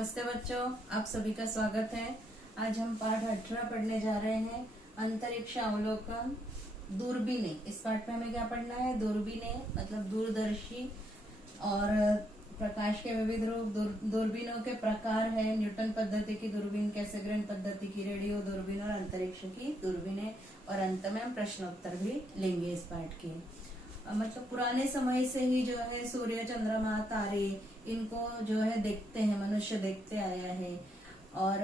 नमस्ते बच्चों, आप सभी का स्वागत है। आज हम पाठ 18 पढ़ने जा रहे हैं, अंतरिक्ष अवलोकन दूरबीनें। इस पाठ में हमें क्या पढ़ना है? दूरबीनें मतलब दूरदर्शी और प्रकाश के विविध रूप, दूरबीनों के प्रकार है, न्यूटन पद्धति की दूरबीन, कैसेग्रेन पद्धति की, रेडियो दूरबीन और अंतरिक्ष की दूरबीनें। और अंत में हम प्रश्नोत्तर भी लेंगे इस पाठ के। मतलब पुराने समय से ही जो है सूर्य, चंद्रमा, तारे, इनको जो है देखते हैं, मनुष्य देखते आया है। और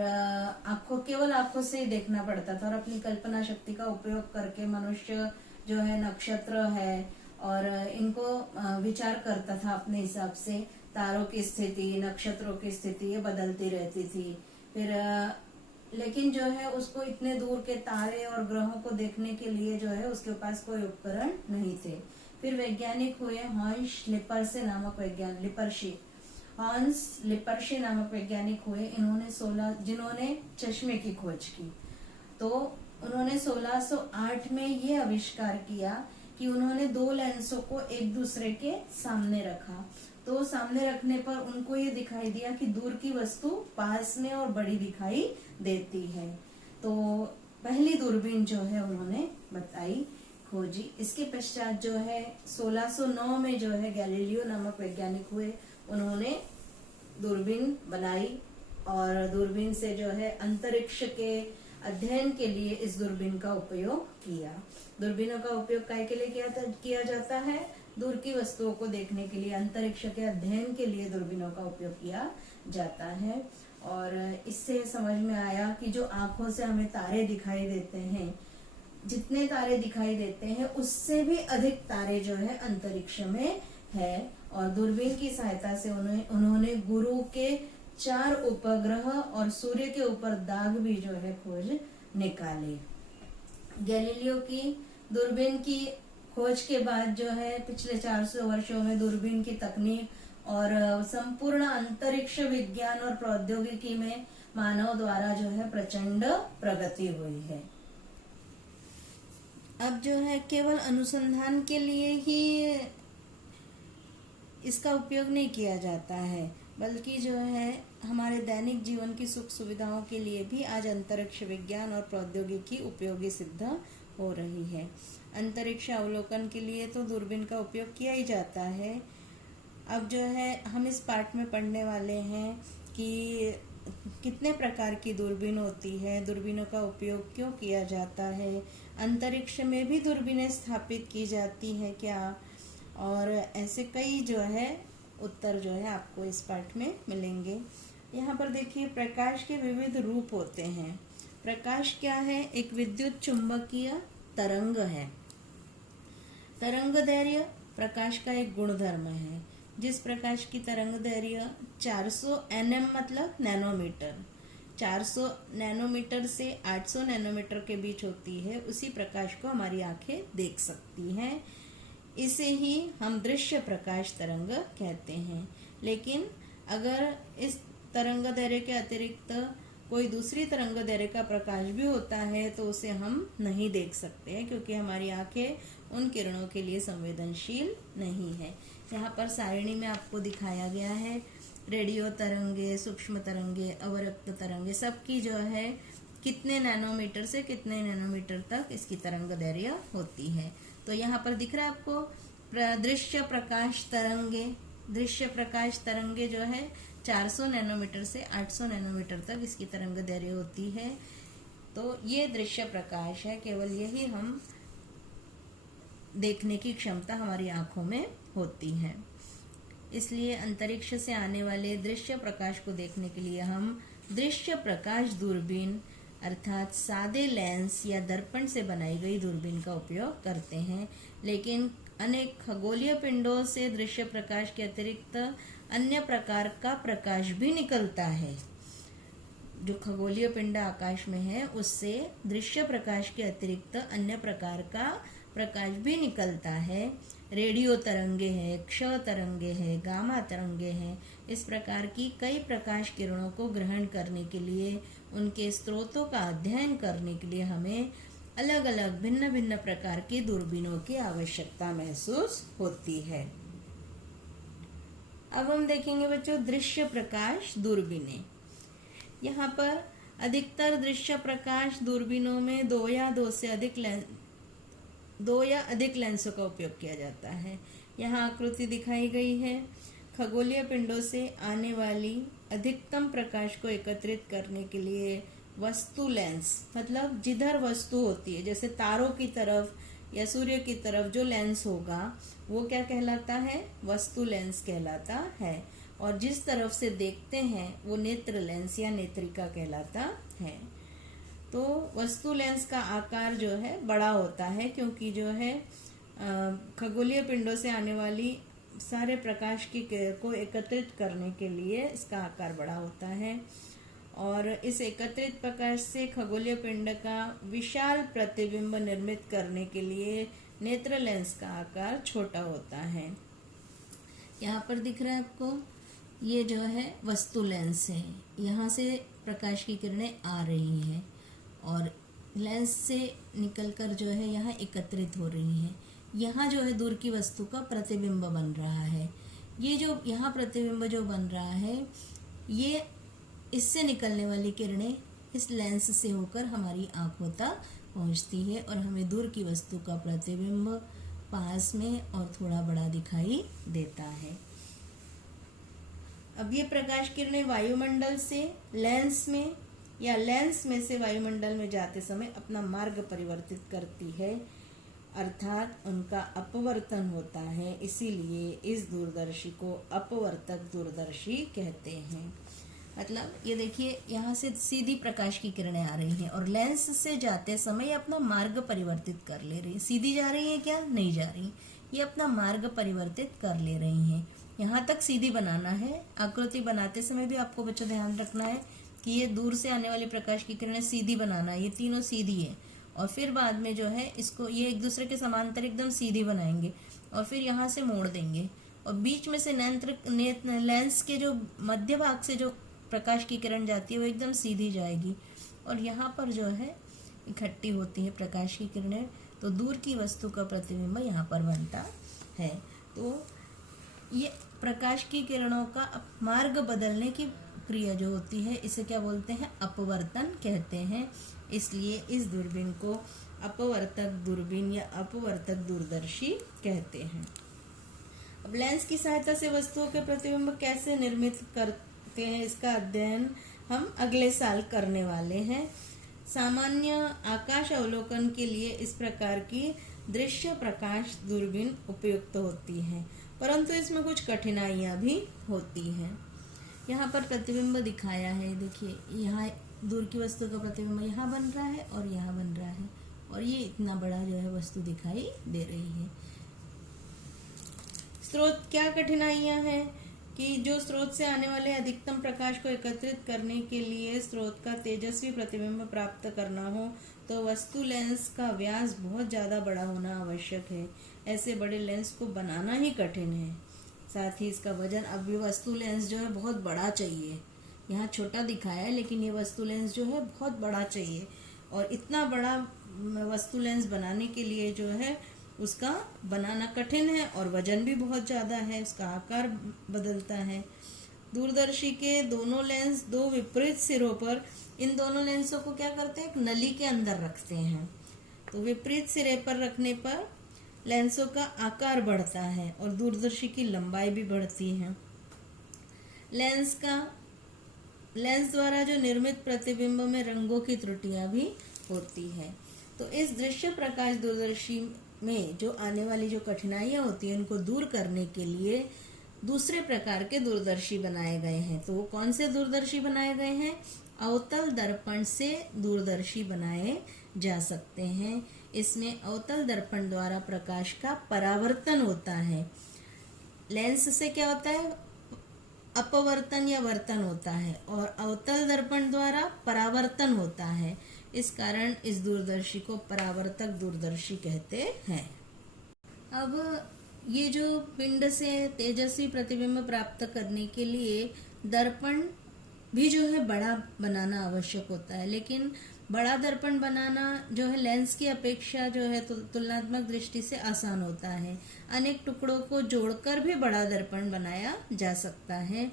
केवल आंखों से ही देखना पड़ता था और अपनी कल्पना शक्ति का उपयोग करके मनुष्य जो है नक्षत्र है और इनको विचार करता था अपने हिसाब से। तारों की स्थिति, नक्षत्रों की स्थिति ये बदलती रहती थी। फिर लेकिन जो है उसको इतने दूर के तारे और ग्रहों को देखने के लिए जो है उसके पास कोई उपकरण नहीं थे। फिर वैज्ञानिक हुए हॉन्स लिपर्से नामक हॉन्स लिपर्से नामक वैज्ञानिक हुए। जिन्होंने चश्मे की खोज की। तो उन्होंने 1608 में ये आविष्कार किया कि उन्होंने दो लेंसों को एक दूसरे के सामने रखा। तो सामने रखने पर उनको ये दिखाई दिया कि दूर की वस्तु पास में और बड़ी दिखाई देती है। तो पहली दूरबीन जो है उन्होंने बताई, खोजी। इसके पश्चात जो है 1609 में जो है गैलीलियो नामक वैज्ञानिक हुए। उन्होंने दूरबीन बनाई और दूरबीन से जो है अंतरिक्ष के अध्ययन के लिए इस दूरबीन का उपयोग किया। दूरबीनों का उपयोग काय के लिए किया जाता है? दूर की वस्तुओं को देखने के लिए, अंतरिक्ष के अध्ययन के लिए दूरबीनों का उपयोग किया जाता है। और इससे समझ में आया कि जो आंखों से हमें तारे दिखाई देते हैं, जितने तारे दिखाई देते हैं उससे भी अधिक तारे जो है अंतरिक्ष में है। और दूरबीन की सहायता से उन्होंने गुरु के 4 उपग्रह और सूर्य के ऊपर दाग भी जो है खोज निकाले। गैलीलियो की दूरबीन की खोज के बाद जो है पिछले 400 वर्षों में दूरबीन की तकनीक और संपूर्ण अंतरिक्ष विज्ञान और प्रौद्योगिकी में मानव द्वारा जो है प्रचंड प्रगति हुई है। अब जो है केवल अनुसंधान के लिए ही इसका उपयोग नहीं किया जाता है, बल्कि जो है हमारे दैनिक जीवन की सुख सुविधाओं के लिए भी आज अंतरिक्ष विज्ञान और प्रौद्योगिकी उपयोगी सिद्ध हो रही है। अंतरिक्ष अवलोकन के लिए तो दूरबीन का उपयोग किया ही जाता है। अब जो है हम इस पाठ में पढ़ने वाले हैं कि कितने प्रकार की दूरबीन होती है, दूरबीनों का उपयोग क्यों किया जाता है, अंतरिक्ष में भी दूरबीनें स्थापित की जाती हैं क्या, और ऐसे कई जो है उत्तर जो है आपको इस पाठ में मिलेंगे। यहाँ पर देखिए, प्रकाश के विविध रूप होते हैं। प्रकाश क्या है? एक विद्युत चुंबकीय तरंग है। तरंग दैर्घ्य प्रकाश का एक गुणधर्म है। जिस प्रकाश की तरंग दैर्घ्य 400 nm मतलब नैनोमीटर, 400 नैनोमीटर से 800 नैनोमीटर के बीच होती है, उसी प्रकाश को हमारी आंखें देख सकती हैं। इसे ही हम दृश्य प्रकाश तरंग कहते हैं। लेकिन अगर इस तरंग दैर्घ्य के अतिरिक्त कोई दूसरी तरंग दैर्घ्य का प्रकाश भी होता है तो उसे हम नहीं देख सकते हैं, क्योंकि हमारी आंखें उन किरणों के लिए संवेदनशील नहीं है। यहाँ पर सारणी में आपको दिखाया गया है रेडियो तरंगे, सूक्ष्म तरंगे, अवरक्त तरंगे, सबकी जो है कितने नैनोमीटर से कितने नैनोमीटर तक इसकी तरंग दैर्घ्य होती है। तो यहाँ पर दिख रहा है आपको दृश्य प्रकाश तरंगे जो है 400 नैनोमीटर से 800 नैनोमीटर तक इसकी तरंग दैर्घ्य होती है। तो ये दृश्य प्रकाश है, केवल यही हम देखने की क्षमता हमारी आंखों में होती है। इसलिए अंतरिक्ष से आने वाले दृश्य प्रकाश को देखने के लिए हम दृश्य प्रकाश दूरबीन अर्थात सादे लेंस या दर्पण से बनाई गई दूरबीन का उपयोग करते हैं। लेकिन अनेक खगोलीय पिंडों से दृश्य प्रकाश के अतिरिक्त अन्य प्रकार का प्रकाश भी निकलता है। जो खगोलीय पिंड आकाश में है उससे दृश्य प्रकाश के अतिरिक्त अन्य प्रकार का प्रकाश भी निकलता है। रेडियो तरंगे हैं, क्ष तरंगे हैं, गामा तरंगे हैं। इस प्रकार की कई प्रकाश किरणों को ग्रहण करने के लिए, उनके स्रोतों का अध्ययन करने के लिए हमें अलग अलग भिन्न भिन्न प्रकार की दूरबीनों की आवश्यकता महसूस होती है। अब हम देखेंगे बच्चों दृश्य प्रकाश दूरबीनें। यहाँ पर अधिकतर दृश्य प्रकाश दूरबीनों में दो या अधिक लेंसों का उपयोग किया जाता है। यहाँ आकृति दिखाई गई है। खगोलीय पिंडों से आने वाली अधिकतम प्रकाश को एकत्रित करने के लिए वस्तु लेंस, मतलब जिधर वस्तु होती है जैसे तारों की तरफ या सूर्य की तरफ जो लेंस होगा वो क्या कहलाता है? वस्तु लेंस कहलाता है। और जिस तरफ से देखते हैं वो नेत्र लेंस या नेत्रिका कहलाता है। तो वस्तु लेंस का आकार जो है बड़ा होता है, क्योंकि जो है खगोलीय पिंडों से आने वाली सारे प्रकाश की को एकत्रित करने के लिए इसका आकार बड़ा होता है। और इस एकत्रित प्रकाश से खगोलीय पिंड का विशाल प्रतिबिंब निर्मित करने के लिए नेत्र लेंस का आकार छोटा होता है। यहाँ पर दिख रहा है आपको, ये जो है वस्तु लेंस है। यहाँ से प्रकाश की किरणें आ रही हैं और लेंस से निकलकर जो है यहाँ एकत्रित हो रही हैं। यहाँ जो है दूर की वस्तु का प्रतिबिंब बन रहा है। ये जो यहाँ प्रतिबिंब जो बन रहा है, ये इससे निकलने वाली किरणें इस लेंस से होकर हमारी आंखों तक पहुँचती है और हमें दूर की वस्तु का प्रतिबिंब पास में और थोड़ा बड़ा दिखाई देता है। अब ये प्रकाश किरणें वायुमंडल से लेंस में या लेंस में से वायुमंडल में जाते समय अपना मार्ग परिवर्तित करती है, अर्थात उनका अपवर्तन होता है। इसीलिए इस दूरदर्शी को अपवर्तक दूरदर्शी कहते हैं। मतलब ये देखिए, यहाँ से सीधी प्रकाश की किरणें आ रही हैं और लेंस से जाते समय अपना मार्ग परिवर्तित कर ले रही है। सीधी जा रही है क्या? नहीं जा रही, ये अपना मार्ग परिवर्तित कर ले रही हैं। यहाँ तक सीधी बनाना है। आकृति बनाते समय भी आपको बच्चों ध्यान रखना है कि ये दूर से आने वाली प्रकाश की किरणें सीधी बनाना है। ये तीनों सीधी है और फिर बाद में जो है इसको ये एक दूसरे के समांतर एकदम सीधी बनाएंगे और फिर यहाँ से मोड़ देंगे और बीच में से लेंस के जो मध्य भाग से जो प्रकाश की किरण जाती है वो एकदम सीधी जाएगी और यहाँ पर जो है इकट्ठी होती है प्रकाश की किरणें, तो दूर की वस्तु का प्रतिबिंब यहाँ पर बनता है। तो ये प्रकाश की किरणों का मार्ग बदलने की क्रिया जो होती है इसे क्या बोलते हैं? अपवर्तन कहते हैं। इसलिए इस दूरबीन को अपवर्तक दूरबीन या अपवर्तक दूरदर्शी कहते हैं। अब लेंस की सहायता से वस्तुओं के प्रतिबिंब कैसे निर्मित करते हैं, इसका अध्ययन हम अगले साल करने वाले हैं। सामान्य आकाश अवलोकन के लिए इस प्रकार की दृश्य प्रकाश दूरबीन उपयुक्त होती है, परंतु इसमें कुछ कठिनाइयां भी होती हैं। यहाँ पर प्रतिबिंब दिखाया है, देखिए यहाँ दूर की वस्तु का प्रतिबिंब यहाँ बन रहा है और यहाँ बन रहा है और ये इतना बड़ा जो है वस्तु दिखाई दे रही है। स्रोत क्या कठिनाइयां हैं कि जो स्रोत से आने वाले अधिकतम प्रकाश को एकत्रित करने के लिए स्रोत का तेजस्वी प्रतिबिंब प्राप्त करना हो तो वस्तु लेंस का व्यास बहुत ज़्यादा बड़ा होना आवश्यक है। ऐसे बड़े लेंस को बनाना ही कठिन है। साथ ही इसका वजन, अब ये वस्तु लेंस जो है बहुत बड़ा चाहिए। यहाँ छोटा दिखाया है लेकिन ये वस्तु लेंस जो है बहुत बड़ा चाहिए और इतना बड़ा वस्तु लेंस बनाने के लिए जो है उसका बनाना कठिन है और वजन भी बहुत ज़्यादा है, उसका आकार बदलता है। दूरदर्शी के दोनों लेंस दो विपरीत सिरों पर, इन दोनों लेंसों को क्या करते हैं? एक नली के अंदर रखते हैं। तो विपरीत सिरे पर रखने पर लेंसों का आकार बढ़ता है और दूरदर्शी की लंबाई भी बढ़ती है। लेंस द्वारा जो निर्मित प्रतिबिंब में रंगों की त्रुटियां भी होती है। तो इस दृश्य प्रकाश दूरदर्शी में जो आने वाली जो कठिनाइयां होती हैं उनको दूर करने के लिए दूसरे प्रकार के दूरदर्शी बनाए गए हैं। तो वो कौन से दूरदर्शी बनाए गए हैं? अवतल दर्पण से दूरदर्शी बनाए जा सकते हैं। इसमें अवतल दर्पण द्वारा प्रकाश का परावर्तन होता है। लेंस से क्या होता है? अपवर्तन या वर्तन होता है और अवतल दर्पण द्वारा परावर्तन होता है। इस कारण इस दूरदर्शी को परावर्तक दूरदर्शी कहते हैं। अब ये जो पिंड से तेजस्वी प्रतिबिंब प्राप्त करने के लिए दर्पण भी जो है बड़ा बनाना आवश्यक होता है, लेकिन बड़ा दर्पण बनाना जो है लेंस की अपेक्षा जो है तो तुलनात्मक दृष्टि से आसान होता है। अनेक टुकड़ों को जोड़कर भी बड़ा दर्पण बनाया जा सकता है।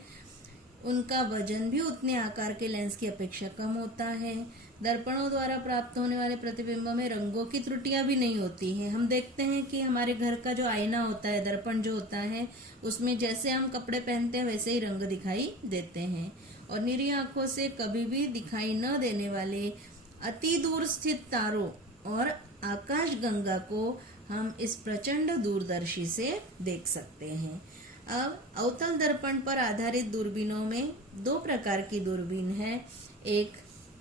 उनका वजन भी उतने आकार के लेंस की अपेक्षा कम होता है। दर्पणों द्वारा प्राप्त होने वाले प्रतिबिंब में रंगों की त्रुटियां भी नहीं होती हैं। हम देखते हैं कि हमारे घर का जो आईना होता है, दर्पण जो होता है, उसमें जैसे हम कपड़े पहनते हैं वैसे ही रंग दिखाई देते हैं। और निरी आंखों से कभी भी दिखाई न देने वाले अति दूर स्थित तारों और आकाश गंगा को हम इस प्रचंड दूरदर्शी से देख सकते हैं। अब अवतल दर्पण पर आधारित दूरबीनों में दो प्रकार की दूरबीन है। एक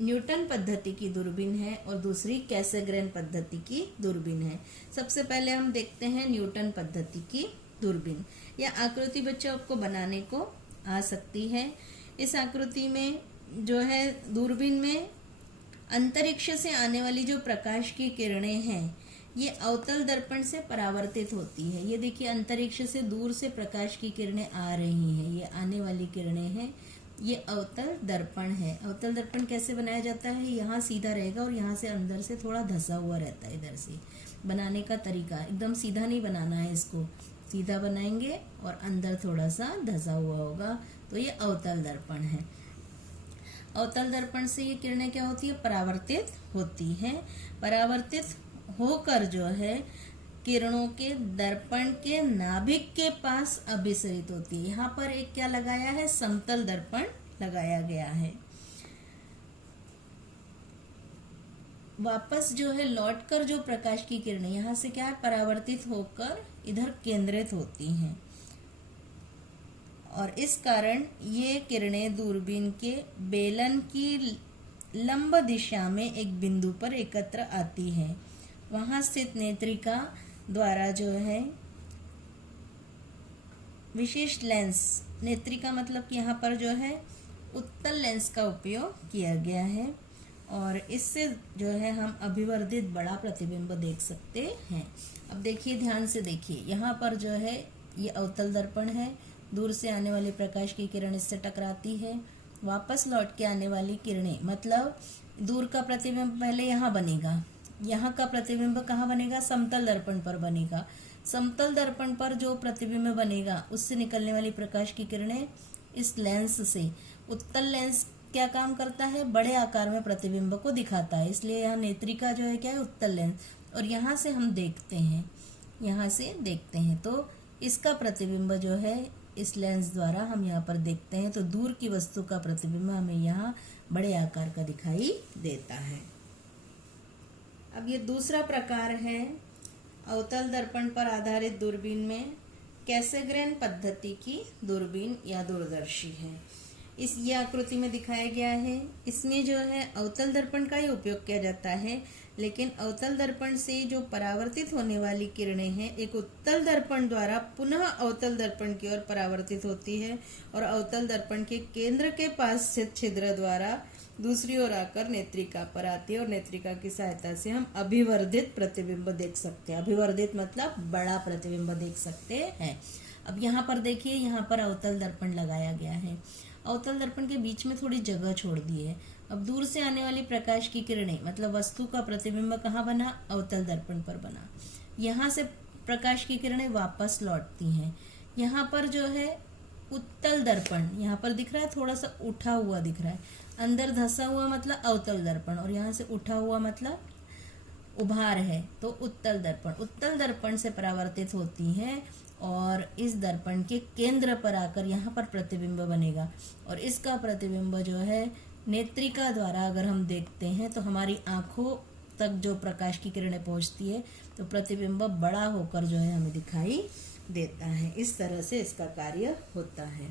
न्यूटन पद्धति की दूरबीन है और दूसरी कैसेग्रेन पद्धति की दूरबीन है। सबसे पहले हम देखते हैं न्यूटन पद्धति की दूरबीन। यह आकृति बच्चों आपको बनाने को आ सकती है। इस आकृति में जो है दूरबीन में अंतरिक्ष से आने वाली जो प्रकाश की किरणें हैं ये अवतल दर्पण से परावर्तित होती है। ये देखिए अंतरिक्ष से दूर से प्रकाश की किरणें आ रही हैं, ये आने वाली किरणें हैं, ये अवतल दर्पण है। अवतल दर्पण कैसे बनाया जाता है? यहाँ सीधा रहेगा और यहाँ से अंदर से थोड़ा धंसा हुआ रहता है। इधर से बनाने का तरीका एकदम सीधा नहीं बनाना है, इसको सीधा बनाएंगे और अंदर थोड़ा सा धंसा हुआ होगा, तो ये अवतल दर्पण है। अवतल दर्पण से ये किरणें क्या होती है? परावर्तित होती हैं। परावर्तित होकर जो है किरणों के दर्पण के नाभिक के पास अभिसरित होती है। यहाँ पर एक क्या लगाया है? समतल दर्पण लगाया गया है। वापस जो है लौटकर जो प्रकाश की किरणें यहाँ से क्या है? परावर्तित होकर इधर केंद्रित होती हैं और इस कारण ये किरणें दूरबीन के बेलन की लंब दिशा में एक बिंदु पर एकत्र आती हैं। वहां स्थित नेत्रिका द्वारा जो है विशिष्ट लेंस, नेत्रिका मतलब कि यहाँ पर जो है उत्तल लेंस का उपयोग किया गया है और इससे जो है हम अभिवर्धित बड़ा प्रतिबिंब देख सकते हैं। अब देखिए, ध्यान से देखिए, यहाँ पर जो है ये अवतल दर्पण है। दूर से आने वाली प्रकाश की किरण इससे टकराती है। वापस लौट के आने वाली किरणें मतलब दूर का प्रतिबिंब पहले यहाँ बनेगा, यहाँ का प्रतिबिंब कहाँ बनेगा? समतल दर्पण पर बनेगा। समतल दर्पण पर जो प्रतिबिंब बनेगा उससे निकलने वाली प्रकाश की किरणें इस लेंस से, उत्तल लेंस क्या काम करता है? बड़े आकार में प्रतिबिंब को दिखाता है, इसलिए यहाँ नेत्रिका जो है क्या है? उत्तल लेंस। और यहाँ से हम देखते हैं, यहाँ से देखते हैं तो इसका प्रतिबिंब जो है इस लेंस द्वारा हम यहाँ पर देखते हैं, तो दूर की वस्तु का प्रतिबिंब हमें यहाँ बड़े आकार का दिखाई देता है। अब ये दूसरा प्रकार है अवतल दर्पण पर आधारित दूरबीन में कैसेग्रेन पद्धति की दूरबीन या दूरदर्शी है। इस ये आकृति में दिखाया गया है। इसमें जो है अवतल दर्पण का ही उपयोग किया जाता है, लेकिन अवतल दर्पण से जो परावर्तित होने वाली किरणें हैं एक उत्तल दर्पण द्वारा पुनः अवतल दर्पण की ओर परावर्तित होती है और अवतल दर्पण के केंद्र के पास स्थित छिद्र द्वारा दूसरी ओर आकर नेत्रिका पर आती है और नेत्रिका की सहायता से हम अभिवर्धित प्रतिबिंब देख सकते हैं। अभिवर्धित मतलब बड़ा प्रतिबिंब देख सकते हैं। अब यहाँ पर देखिए, यहाँ पर अवतल दर्पण लगाया गया है। अवतल दर्पण के बीच में थोड़ी जगह छोड़ दी है। अब दूर से आने वाली प्रकाश की किरणें मतलब वस्तु का प्रतिबिंब कहाँ बना? अवतल दर्पण पर बना। यहाँ से प्रकाश की किरणें वापस लौटती हैं। यहाँ पर जो है उत्तल दर्पण यहाँ पर दिख रहा है, थोड़ा सा उठा हुआ दिख रहा है। अंदर धंसा हुआ मतलब अवतल दर्पण और यहाँ से उठा हुआ मतलब उभार है, तो उत्तल दर्पण। उत्तल दर्पण से परावर्तित होती हैं और इस दर्पण के केंद्र पर आकर यहाँ पर प्रतिबिंब बनेगा और इसका प्रतिबिंब जो है नेत्रिका द्वारा अगर हम देखते हैं तो हमारी आंखों तक जो प्रकाश की किरणें पहुँचती है तो प्रतिबिंब बड़ा होकर जो है हमें दिखाई देता है। इस तरह से इसका कार्य होता है।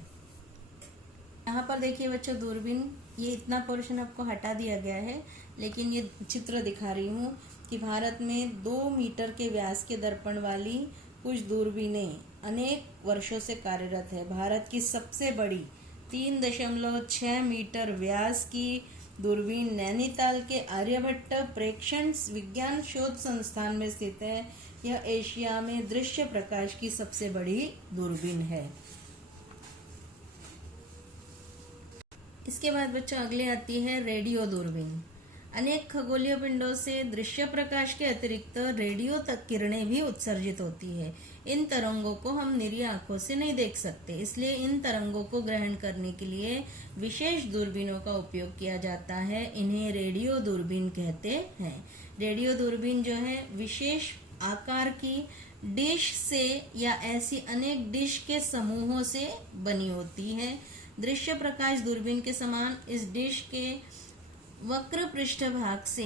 यहाँ पर देखिए बच्चों, दूरबीन, ये इतना पोर्शन आपको हटा दिया गया है, लेकिन ये चित्र दिखा रही हूँ कि भारत में 2 मीटर के व्यास के दर्पण वाली कुछ दूरबीनें अनेक वर्षों से कार्यरत है। भारत की सबसे बड़ी 3.6 मीटर व्यास की दूरबीन नैनीताल के आर्यभट्ट प्रेक्षण विज्ञान शोध संस्थान में स्थित है। यह एशिया में दृश्य प्रकाश की सबसे बड़ी दूरबीन है। इसके बाद बच्चों अगले आती है रेडियो दूरबीन। अनेक खगोलीय पिंडों से दृश्य प्रकाश के अतिरिक्त रेडियो तक किरणें भी उत्सर्जित होती है। इन तरंगों को हम निरी आंखों से नहीं देख सकते, इसलिए इन तरंगों को ग्रहण करने के लिए विशेष दूरबीनों का उपयोग किया जाता है। इन्हें रेडियो दूरबीन कहते हैं। रेडियो दूरबीन जो है विशेष आकार की डिश से या ऐसी अनेक डिश के समूहों से बनी होती है। दृश्य प्रकाश दूरबीन के समान इस डिश के वक्र पृष्ठभाग से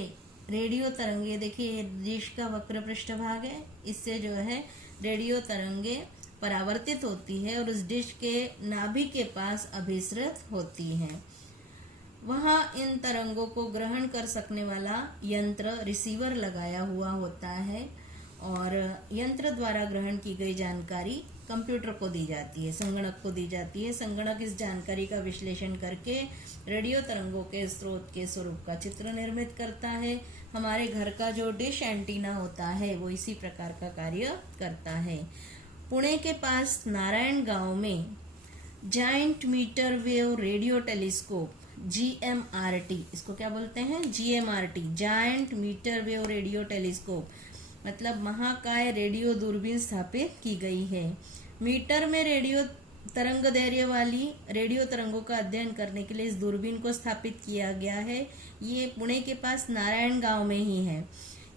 रेडियो तरंगे, देखिए ये डिश का वक्र पृष्ठभाग है, इससे जो है रेडियो तरंगे परावर्तित होती है और उस डिश के नाभि के पास अभिसृत होती हैं। वहाँ इन तरंगों को ग्रहण कर सकने वाला यंत्र रिसीवर लगाया हुआ होता है और यंत्र द्वारा ग्रहण की गई जानकारी कंप्यूटर को दी जाती है, संगणक को दी जाती है। संगणक इस जानकारी का विश्लेषण करके रेडियो तरंगों के स्रोत के स्वरूप का चित्र निर्मित करता है। हमारे घर का जो डिश एंटीना होता है वो इसी प्रकार का कार्य करता है। पुणे के पास नारायण गांव में giant metre wave radio telescope GMRT, इसको क्या बोलते हैं? GMRT, giant metre wave radio telescope, मतलब महाकाय रेडियो दूरबीन स्थापित की गई है। मीटर में रेडियो तरंग दैर्घ्य वाली रेडियो तरंगों का अध्ययन करने के लिए इस दूरबीन को स्थापित किया गया है। ये पुणे के पास नारायण गांव में ही है।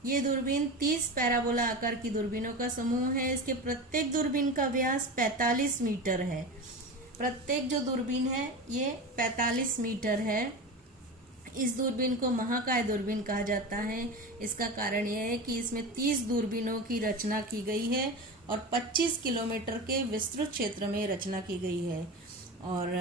ये दूरबीन 30 पैराबोला आकार की दूरबीनों का समूह है। इसके प्रत्येक दूरबीन का व्यास 45 मीटर है। प्रत्येक जो दूरबीन है ये 45 मीटर है। इस दूरबीन को महाकाय दूरबीन कहा जाता है। इसका कारण यह है कि इसमें 30 दूरबीनों की रचना की गई है और 25 किलोमीटर के विस्तृत क्षेत्र में रचना की गई है और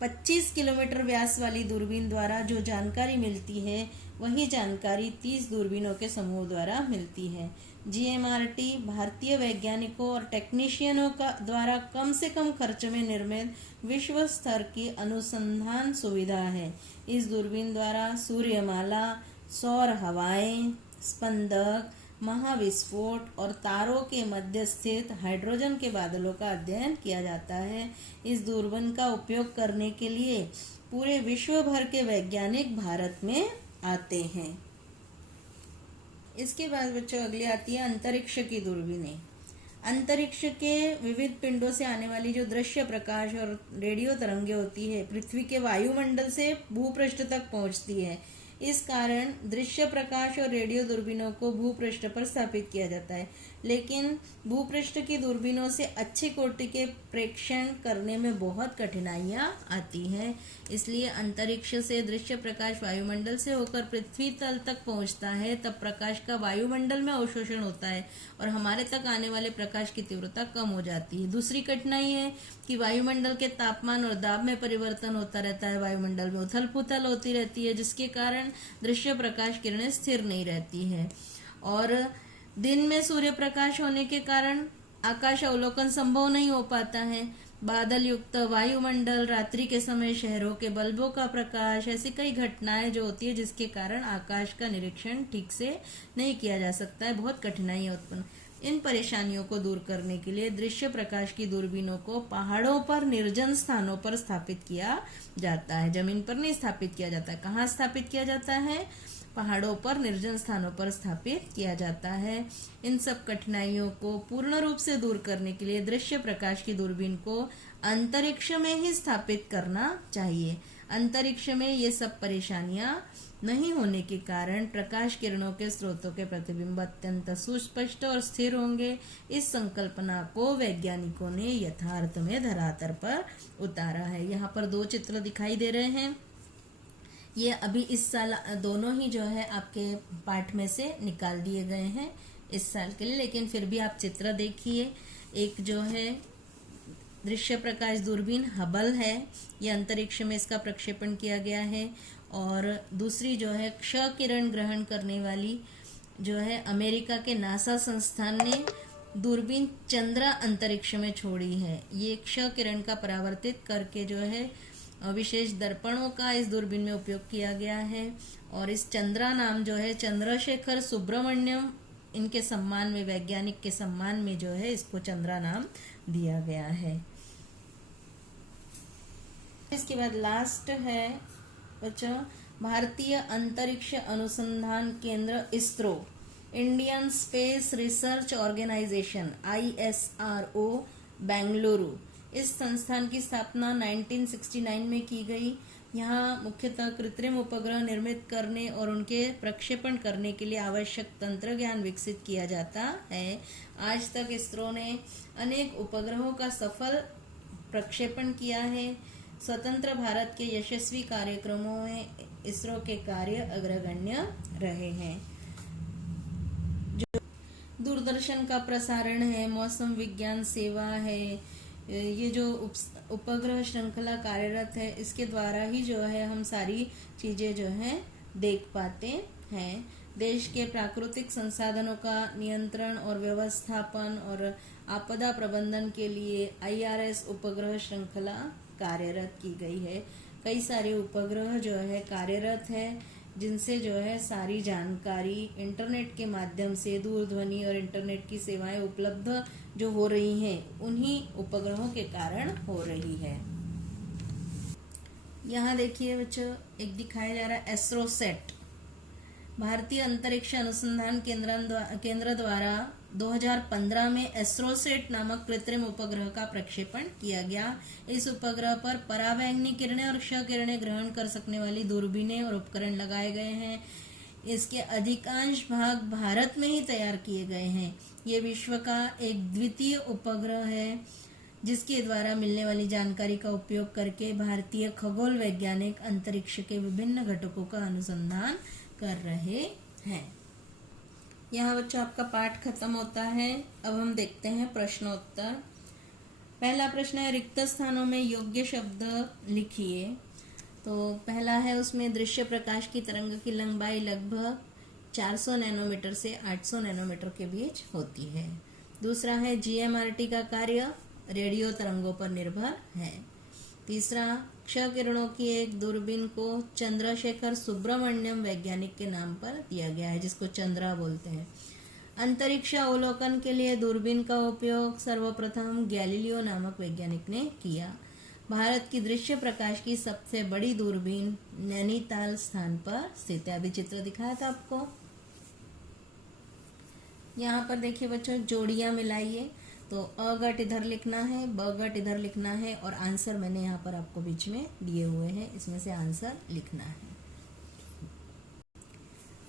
25 किलोमीटर व्यास वाली दूरबीन द्वारा जो जानकारी मिलती है वही जानकारी 30 दूरबीनों के समूह द्वारा मिलती है। GMRT भारतीय वैज्ञानिकों और टेक्नीशियनों का द्वारा कम से कम खर्च में निर्मित विश्व स्तर की अनुसंधान सुविधा है। इस दूरबीन द्वारा सूर्यमाला, सौर हवाएं, स्पंदक, महाविस्फोट और तारों के मध्य स्थित हाइड्रोजन के बादलों का अध्ययन किया जाता है। इस दूरबीन का उपयोग करने के लिए पूरे विश्व भर के वैज्ञानिक भारत में आते हैं। इसके बाद बच्चों अगली आती है अंतरिक्ष की दूरबीनें। अंतरिक्ष के विविध पिंडों से आने वाली जो दृश्य प्रकाश और रेडियो तरंगे होती है पृथ्वी के वायुमंडल से भूपृष्ठ तक पहुंचती है। इस कारण दृश्य प्रकाश और रेडियो दूरबीनों को भूपृष्ठ पर स्थापित किया जाता है, लेकिन भूपृष्ठ की दूरबीनों से अच्छी कोटि के प्रेक्षण करने में बहुत कठिनाइयां आती हैं। इसलिए अंतरिक्ष से दृश्य प्रकाश वायुमंडल से होकर पृथ्वी तल तक पहुंचता है, तब प्रकाश का वायुमंडल में अवशोषण होता है और हमारे तक आने वाले प्रकाश की तीव्रता कम हो जाती है। दूसरी कठिनाई है कि वायुमंडल के तापमान और दाब में परिवर्तन होता रहता है। वायुमंडल में उथल पुथल होती रहती है, जिसके कारण दृश्य प्रकाश किरणें स्थिर नहीं रहती है और दिन में सूर्य प्रकाश होने के कारण आकाश अवलोकन संभव नहीं हो पाता है। बादल युक्त वायुमंडल, रात्रि के समय शहरों के बल्बों का प्रकाश, ऐसी कई घटनाएं जो होती है जिसके कारण आकाश का निरीक्षण ठीक से नहीं किया जा सकता है। बहुत कठिनाइयां उत्पन्न। इन परेशानियों को दूर करने के लिए दृश्य प्रकाश की दूरबीनों को पहाड़ों पर निर्जन स्थानों पर स्थापित किया जाता है। जमीन पर नहीं स्थापित किया जाता है। कहाँ स्थापित किया जाता है? पहाड़ों पर निर्जन स्थानों पर स्थापित किया जाता है। इन सब कठिनाइयों को पूर्ण रूप से दूर करने के लिए दृश्य प्रकाश की दूरबीन को अंतरिक्ष में ही स्थापित करना चाहिए। अंतरिक्ष में ये सब परेशानियां नहीं होने के कारण प्रकाश किरणों के स्रोतों के प्रतिबिंब अत्यंत सुस्पष्ट और स्थिर होंगे। इस संकल्पना को वैज्ञानिकों ने यथार्थ में धरातल पर उतारा है। यहाँ पर दो चित्र दिखाई दे रहे हैं। ये अभी इस साल दोनों ही जो है आपके पाठ में से निकाल दिए गए हैं इस साल के लिए, लेकिन फिर भी आप चित्र देखिए। एक जो है दृश्य प्रकाश दूरबीन हबल है, ये अंतरिक्ष में इसका प्रक्षेपण किया गया है, और दूसरी जो है क्ष किरण ग्रहण करने वाली जो है अमेरिका के नासा संस्थान ने दूरबीन चंद्रा अंतरिक्ष में छोड़ी है। ये क्ष किरण का परावर्तित करके जो है विशेष दर्पणों का इस दूरबीन में उपयोग किया गया है, और इस चंद्रा नाम जो है चंद्रशेखर सुब्रमण्यम, इनके सम्मान में, वैज्ञानिक के सम्मान में जो है इसको चंद्रा नाम दिया गया है। इसके बाद लास्ट है बच्चों भारतीय अंतरिक्ष अनुसंधान केंद्र ISRO, Indian space research organisation ISRO Bengaluru, इस संस्थान की स्थापना 1969 में की गई। यहाँ मुख्यतः कृत्रिम उपग्रह निर्मित करने और उनके प्रक्षेपण करने के लिए आवश्यक तंत्र ज्ञान विकसित किया जाता है। आज तक इसरो ने अनेक उपग्रहों का सफल प्रक्षेपण किया है। स्वतंत्र भारत के यशस्वी कार्यक्रमों में इसरो के कार्य अग्रगण्य रहे हैं। जो दूरदर्शन का प्रसारण है, मौसम विज्ञान सेवा है, ये जो उपग्रह श्रृंखला कार्यरत है, इसके द्वारा ही जो है हम सारी चीजें जो है देख पाते हैं। देश के प्राकृतिक संसाधनों का नियंत्रण और व्यवस्थापन और आपदा प्रबंधन के लिए IRS उपग्रह श्रृंखला कार्यरत की गई है। कई सारे उपग्रह जो है कार्यरत है, जिनसे जो है सारी जानकारी इंटरनेट के माध्यम से दूरध्वनि और इंटरनेट की सेवाएं उपलब्ध जो हो रही हैं, उन्हीं उपग्रहों के कारण हो रही है। यहाँ देखिए बच्चों, एक दिखाया जा रहा है एस्ट्रोसेट। भारतीय अंतरिक्ष अनुसंधान केंद्र द्वारा 2015 में एस्ट्रोसेट नामक कृत्रिम उपग्रह का प्रक्षेपण किया गया। इस उपग्रह पर पराबैंगनी किरणें और क्ष किरणें ग्रहण कर सकने वाली दूरबीनें और उपकरण लगाए गए हैं। इसके अधिकांश भाग भारत में ही तैयार किए गए हैं। ये विश्व का एक द्वितीय उपग्रह है जिसके द्वारा मिलने वाली जानकारी का उपयोग करके भारतीय खगोल वैज्ञानिक अंतरिक्ष के विभिन्न घटकों का अनुसंधान कर रहे हैं। यहाँ बच्चों आपका पाठ खत्म होता है। अब हम देखते हैं प्रश्नोत्तर। पहला प्रश्न है, रिक्त स्थानों में योग्य शब्द लिखिए। तो पहला है, उसमें दृश्य प्रकाश की तरंग की लंबाई लगभग 400 नैनोमीटर से 800 नैनोमीटर के बीच होती है। दूसरा है, GMRT का कार्य रेडियो तरंगों पर निर्भर है। तीसरा, क्ष किरणों की एक दूरबीन को चंद्रशेखर सुब्रमण्यम वैज्ञानिक के नाम पर दिया गया है, जिसको चंद्रा बोलते हैं। अंतरिक्ष अवलोकन के लिए दूरबीन का उपयोग सर्वप्रथम गैलीलियो नामक वैज्ञानिक ने किया। भारत की दृश्य प्रकाश की सबसे बड़ी दूरबीन नैनीताल स्थान पर स्थित है। अभी चित्र दिखाया था आपको। यहाँ पर देखिए बच्चों, जोड़ियां मिलाइए। तो अगट इधर लिखना है, बगट इधर लिखना है और आंसर मैंने यहाँ पर आपको बीच में दिए हुए हैं, इसमें से आंसर लिखना है।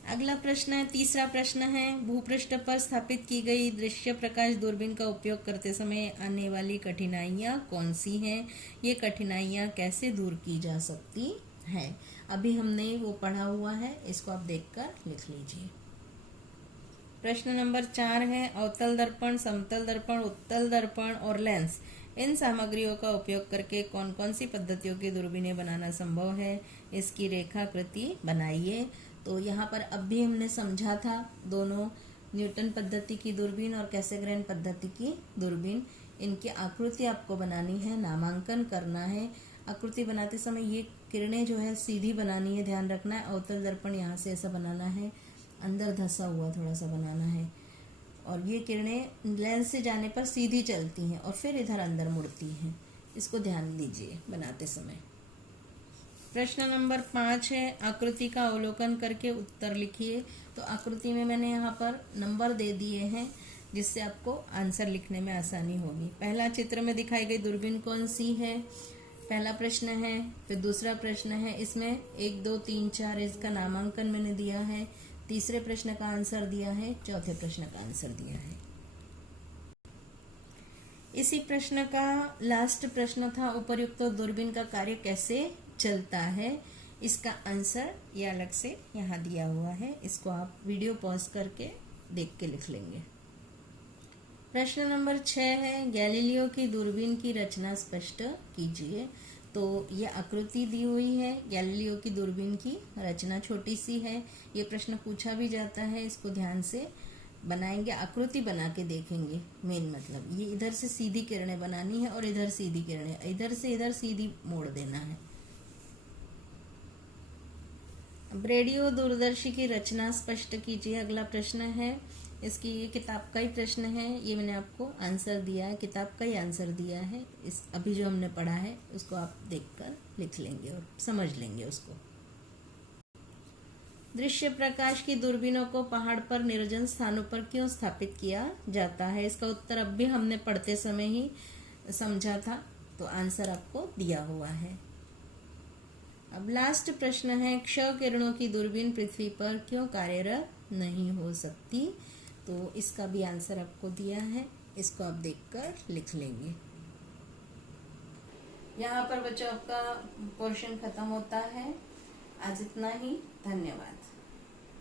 अगला प्रश्न है, तीसरा प्रश्न है, भूपृष्ठ पर स्थापित की गई दृश्य प्रकाश दूरबीन का उपयोग करते समय आने वाली कठिनाइयाँ कौन सी हैं? ये कठिनाइयाँ कैसे दूर की जा सकती हैं? अभी हमने वो पढ़ा हुआ है, इसको आप देखकर लिख लीजिए। प्रश्न नंबर 4 है, अवतल दर्पण, समतल दर्पण, उत्तल दर्पण और लेंस, इन सामग्रियों का उपयोग करके कौन कौन सी पद्धतियों की दूरबीनें बनाना संभव है? इसकी रेखाकृति बनाइए। तो यहाँ पर अब भी हमने समझा था दोनों, न्यूटन पद्धति की दूरबीन और कैसेग्रेन पद्धति की दूरबीन। इनकी आकृति आपको बनानी है, नामांकन करना है। आकृति बनाते समय ये किरणें जो है सीधी बनानी है, ध्यान रखना है। अवतल दर्पण यहाँ से ऐसा बनाना है, अंदर धंसा हुआ थोड़ा सा बनाना है, और ये किरणें लेंस से जाने पर सीधी चलती हैं और फिर इधर अंदर मुड़ती हैं। इसको ध्यान दीजिए बनाते समय। प्रश्न नंबर 5 है, आकृति का अवलोकन करके उत्तर लिखिए। तो आकृति में मैंने यहाँ पर नंबर दे दिए हैं, जिससे आपको आंसर लिखने में आसानी होगी। पहला चित्र में दिखाई गई दूरबीन कौन सी है? पहला प्रश्न है। फिर दूसरा प्रश्न है, इसमें 1 2 3 4 इसका नामांकन मैंने दिया है। तीसरे प्रश्न का आंसर दिया है, चौथे प्रश्न का आंसर दिया है। इसी प्रश्न का लास्ट प्रश्न था, उपर्युक्त दूरबीन का कार्य कैसे चलता है? इसका आंसर ये अलग से यहाँ दिया हुआ है, इसको आप वीडियो पॉज करके देख के लिख लेंगे। प्रश्न नंबर 6 है, गैलीलियो की दूरबीन की रचना स्पष्ट कीजिए। तो ये आकृति दी हुई है, गैलीलियो की दूरबीन की रचना छोटी सी है। ये प्रश्न पूछा भी जाता है, इसको ध्यान से बनाएंगे, आकृति बना के देखेंगे। मेन मतलब ये इधर से सीधी किरणें बनानी है और इधर सीधी किरणें, इधर से इधर सीधी मोड़ देना है। अब रेडियो दूरदर्शी की रचना स्पष्ट कीजिए, अगला प्रश्न है। इसकी ये किताब का ही प्रश्न है, ये मैंने आपको आंसर दिया है, किताब का ही आंसर दिया है। इस अभी जो हमने पढ़ा है उसको आप देखकर लिख लेंगे और समझ लेंगे उसको। दृश्य प्रकाश की दूरबीनों को पहाड़ पर निर्जन स्थानों पर क्यों स्थापित किया जाता है? इसका उत्तर अब भी हमने पढ़ते समय ही समझा था, तो आंसर आपको दिया हुआ है। अब लास्ट प्रश्न है, क्ष किरणों की दूरबीन पृथ्वी पर क्यों कार्यरत नहीं हो सकती? तो इसका भी आंसर आपको दिया है, इसको आप देखकर लिख लेंगे। यहाँ पर बच्चों आपका पोर्शन खत्म होता है। आज इतना ही, धन्यवाद।